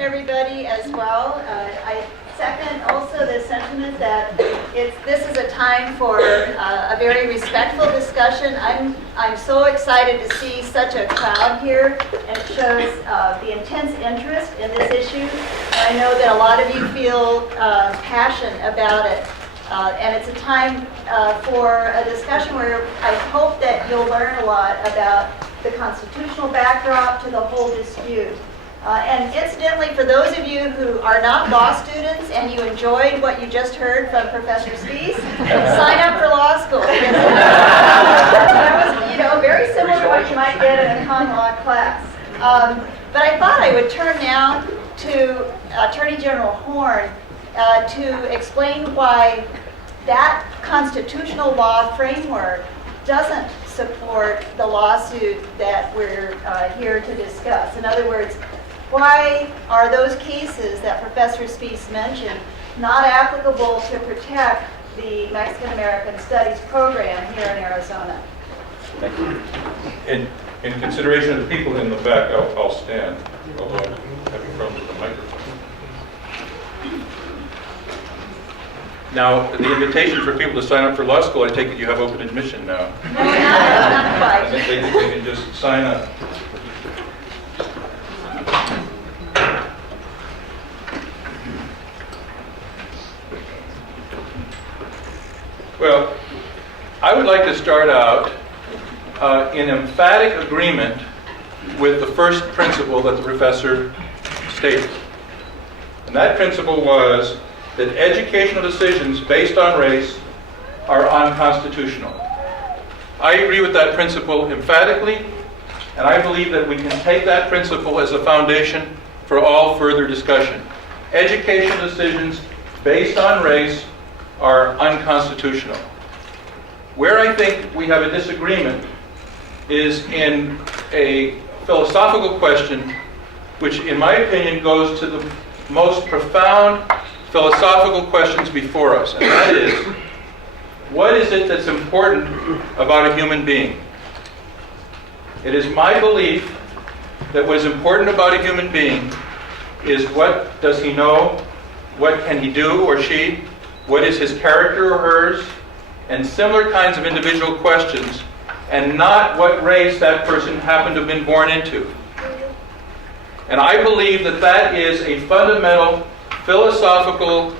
Everybody as well. I second also the sentiment that this is a time for a very respectful discussion. I'm so excited to see such a crowd here, and it shows the intense interest in this issue. I know that a lot of you feel passion about it, and it's a time for a discussion where I hope that you'll learn a lot about the constitutional backdrop to the whole dispute. And incidentally, for those of you who are not law students and you enjoyed what you just heard from Professor Spies, sign up for law school. That was, very similar to what you might get in a common law class. But I thought I would turn now to Attorney General Horne to explain why that constitutional law framework doesn't support the lawsuit that we're here to discuss. In other words, why are those cases that Professor Spies mentioned not applicable to protect the Mexican-American Studies program here in Arizona? Thank you. In consideration of the people in the back, I'll stand, although I'm having problems with the microphone. Now, the invitation for people to sign up for law school, I take it you have open admission now. No, not quite. I think they can just sign up. Well, I would like to start out in emphatic agreement with the first principle that the professor stated. And that principle was that educational decisions based on race are unconstitutional. I agree with that principle emphatically, and I believe that we can take that principle as a foundation for all further discussion. Educational decisions based on race are unconstitutional. Where I think we have a disagreement is in a philosophical question, which in my opinion goes to the most profound philosophical questions before us, and that is, what is it that's important about a human being? It is my belief that what is important about a human being is what does he know, what can he do or she, what is his character or hers, and similar kinds of individual questions, and not what race that person happened to have been born into. And I believe that that is a fundamental philosophical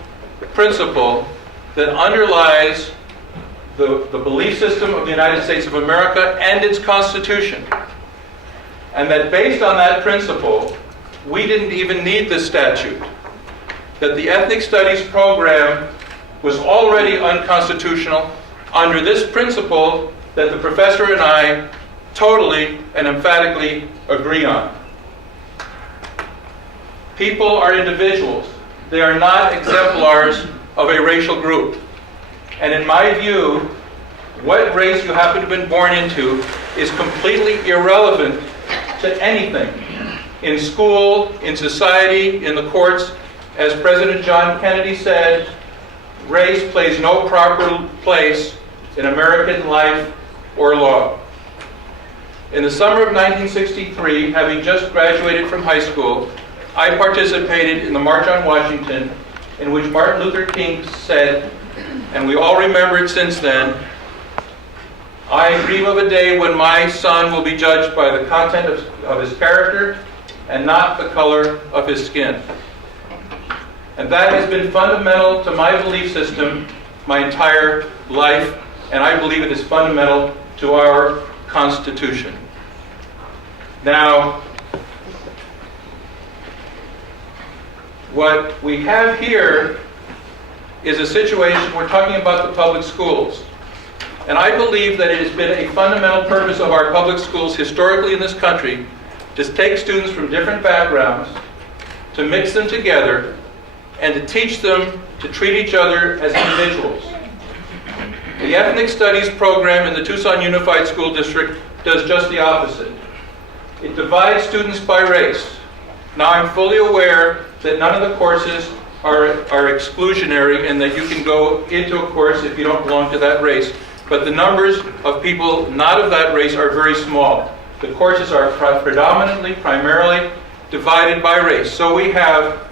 principle that underlies the belief system of the United States of America and its Constitution. And that based on that principle, we didn't even need this statute. That the ethnic studies program was already unconstitutional under this principle that the professor and I totally and emphatically agree on. People are individuals. They are not exemplars of a racial group. And in my view, what race you happen to have been born into is completely irrelevant to anything. In school, in society, in the courts, as President John Kennedy said, race plays no proper place in American life or law. In the summer of 1963, having just graduated from high school, I participated in the March on Washington, in which Martin Luther King said, and we all remember it since then, "I dream of a day when my son will be judged by the content of his character and not the color of his skin." And that has been fundamental to my belief system my entire life, and I believe it is fundamental to our Constitution. Now, what we have here is a situation, we're talking about the public schools. And I believe that it has been a fundamental purpose of our public schools historically in this country to take students from different backgrounds, to mix them together, and to teach them to treat each other as individuals. The Ethnic Studies program in the Tucson Unified School District does just the opposite. It divides students by race. Now, I'm fully aware that none of the courses are exclusionary and that you can go into a course if you don't belong to that race. But the numbers of people not of that race are very small. The courses are primarily divided by race. So we have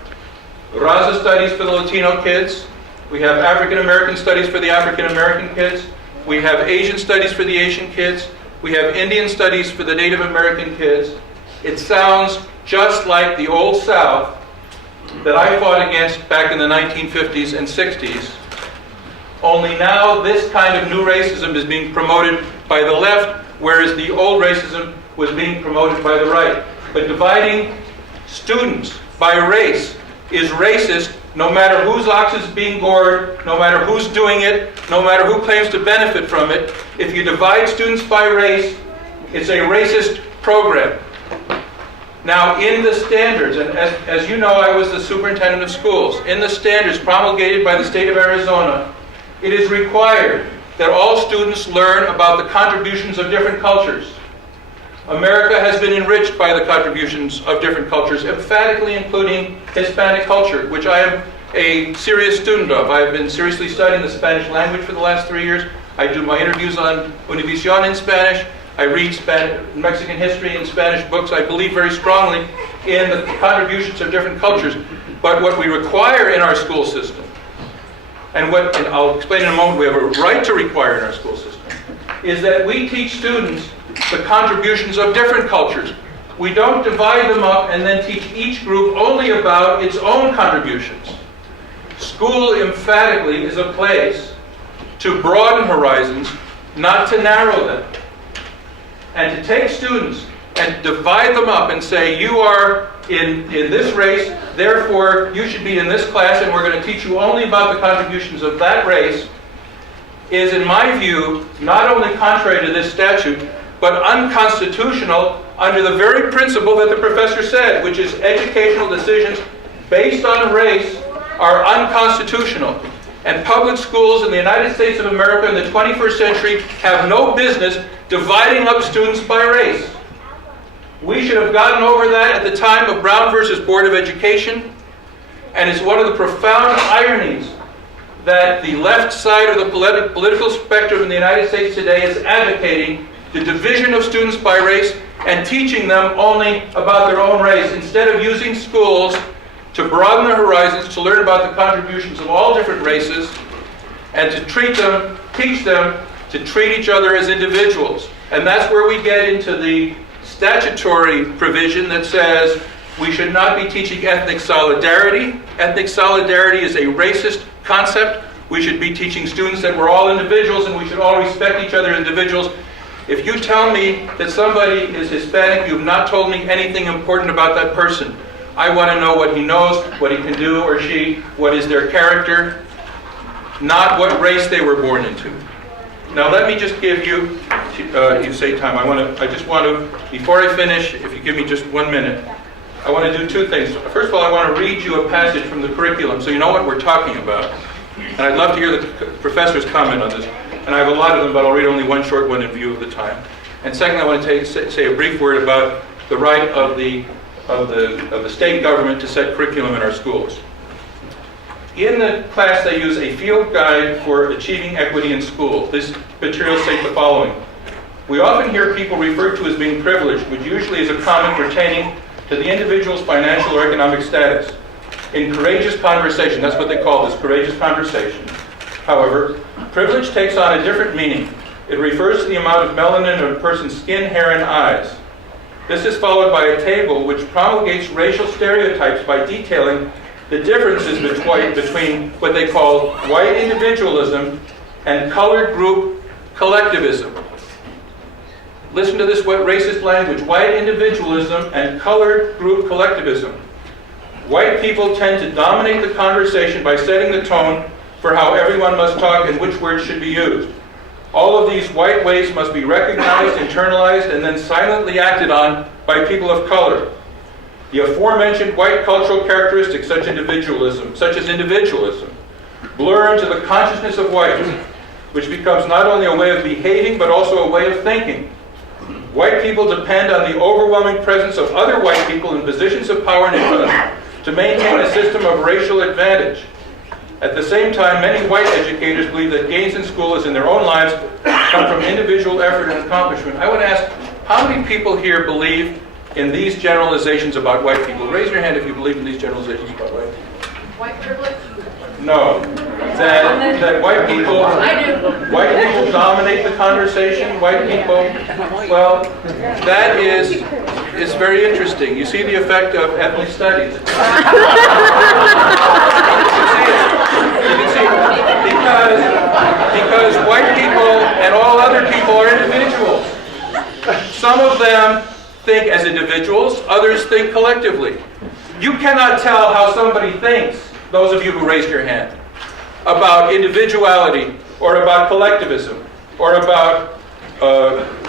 Raza studies for the Latino kids. We have African American studies for the African American kids. We have Asian studies for the Asian kids. We have Indian studies for the Native American kids. It sounds just like the Old South that I fought against back in the 1950s and 60s. Only now this kind of new racism is being promoted by the left, whereas the old racism was being promoted by the right. But dividing students by race is racist, no matter whose ox is being gored, no matter who's doing it, no matter who claims to benefit from it. If you divide students by race, it's a racist program. Now, in the standards, and as you know, I was the superintendent of schools, in the standards promulgated by the state of Arizona, it is required that all students learn about the contributions of different cultures. America has been enriched by the contributions of different cultures, emphatically including Hispanic culture, which I am a serious student of. I have been seriously studying the Spanish language for the last 3 years. I do my interviews on Univision in Spanish. I read Mexican history in Spanish books. I believe very strongly in the contributions of different cultures. But what we require in our school system, and I'll explain in a moment, we have a right to require in our school system, is that we teach students the contributions of different cultures. We don't divide them up and then teach each group only about its own contributions. School emphatically is a place to broaden horizons, not to narrow them. And to take students and divide them up and say, you are in this race, therefore you should be in this class, and we're going to teach you only about the contributions of that race, is, in my view, not only contrary to this statute, but unconstitutional under the very principle that the professor said, which is educational decisions based on race are unconstitutional. And public schools in the United States of America in the 21st century have no business dividing up students by race. We should have gotten over that at the time of Brown versus Board of Education, and it's one of the profound ironies that the left side of the political spectrum in the United States today is advocating the division of students by race and teaching them only about their own race, instead of using schools to broaden their horizons, to learn about the contributions of all different races, and to teach them to treat each other as individuals. And that's where we get into the statutory provision that says we should not be teaching ethnic solidarity. Ethnic solidarity is a racist concept. We should be teaching students that we're all individuals and we should all respect each other as individuals. If you tell me that somebody is Hispanic, you have not told me anything important about that person. I want to know what he knows, what he can do, or she, what is their character, not what race they were born into. Now let me just give you, you say time, I just want to, before I finish, if you give me just 1 minute, I want to do two things. First of all, I want to read you a passage from the curriculum so you know what we're talking about. And I'd love to hear the professor's comment on this. And I have a lot of them, but I'll read only one short one in view of the time. And second, I want to say a brief word about the right of the state government to set curriculum in our schools. In the class, they use a field guide for achieving equity in school. This material states the following. We often hear people referred to as being privileged, which usually is a comment pertaining to the individual's financial or economic status. In courageous conversation, that's what they call this, courageous conversation. However, privilege takes on a different meaning. It refers to the amount of melanin in a person's skin, hair, and eyes. This is followed by a table which promulgates racial stereotypes by detailing the differences between what they call white individualism and colored group collectivism. Listen to this racist language, white individualism and colored group collectivism. White people tend to dominate the conversation by setting the tone for how everyone must talk and which words should be used. All of these white ways must be recognized, internalized, and then silently acted on by people of color. The aforementioned white cultural characteristics, such as individualism, blur into the consciousness of whites, which becomes not only a way of behaving, but also a way of thinking. White people depend on the overwhelming presence of other white people in positions of power and influence to maintain a system of racial advantage. At the same time, many white educators believe that gains in school, as in their own lives, come from individual effort and accomplishment. I would ask, how many people here believe in these generalizations about white people? Raise your hand if you believe in these generalizations about white people. White privilege? No. That white people, I do. white people dominate the conversation. White people, well, that is very interesting. You see the effect of ethnic studies. You can see because white people and all other people are individuals. Some of them think as individuals, others think collectively. You cannot tell how somebody thinks, those of you who raised your hand, about individuality or about collectivism or about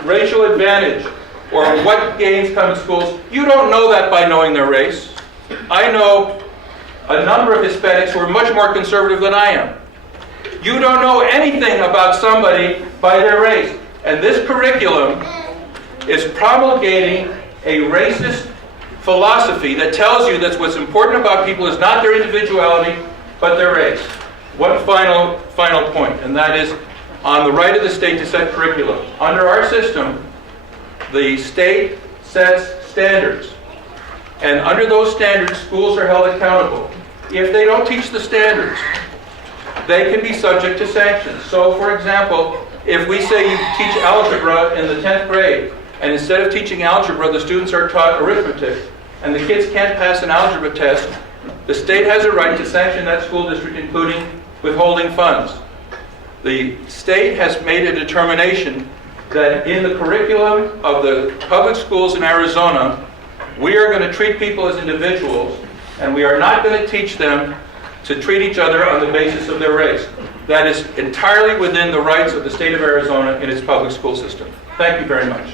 racial advantage or what gains come in schools. You don't know that by knowing their race. I know a number of Hispanics who are much more conservative than I am. You don't know anything about somebody by their race. And this curriculum is promulgating a racist philosophy that tells you that what's important about people is not their individuality, but their race. One final point, and that is on the right of the state to set curriculum. Under our system, the state sets standards. And under those standards, schools are held accountable. If they don't teach the standards, they can be subject to sanctions. So, for example, if we say you teach algebra in the 10th grade, and instead of teaching algebra, the students are taught arithmetic, and the kids can't pass an algebra test, the state has a right to sanction that school district, including withholding funds. The state has made a determination that in the curriculum of the public schools in Arizona, we are going to treat people as individuals, and we are not going to teach them to treat each other on the basis of their race. That is entirely within the rights of the state of Arizona in its public school system. Thank you very much.